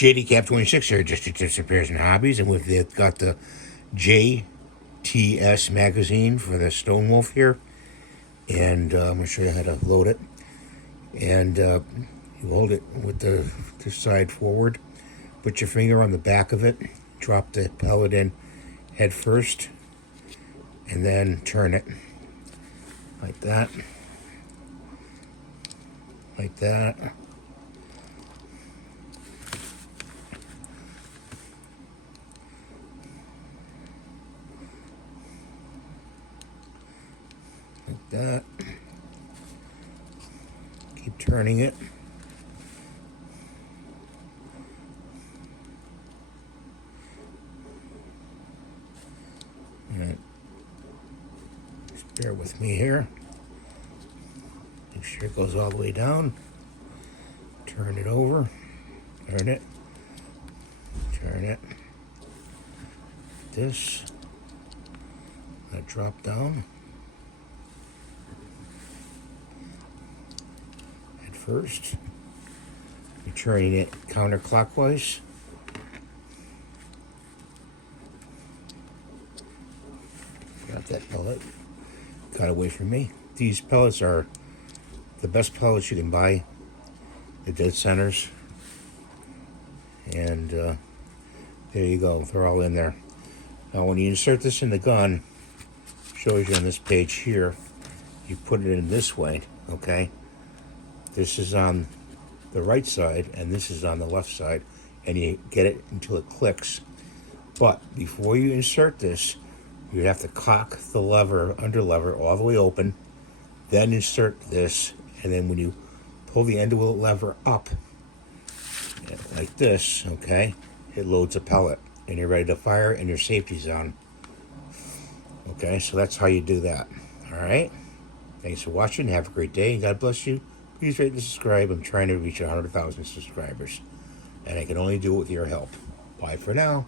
JD 26 here, Just Repairs and Hobbies, and we've got the JTS magazine for the Stone Wolf here, and I'm going to show you how to load it. And you hold it with the side forward, put your finger on the back of it, drop the pellet in head first, and then turn it like that, like that. Like that. Keep turning it. And just bear with me here. Make sure it goes all the way down. Turn it over. Turn it. Turn it. This. Let it drop down. Head first. You're turning it counterclockwise. Got that pellet. Got away from me. These pellets are the best pellets you can buy. The dead centers. And there you go. They're all in there. Now when you insert this in the gun, shows you on this page here, you put it in this way, okay? This is on the right side and this is on the left side, and you get it until it clicks. But before you insert this, you have to cock the lever, under lever, all the way open, then insert this, and then when you pull the end of the lever up, like this, okay, it loads a pellet, and you're ready to fire, and your safety's on. Okay, so that's how you do that. All right? Thanks for watching. Have a great day, and God bless you. Please rate and subscribe. I'm trying to reach 100,000 subscribers, and I can only do it with your help. Bye for now.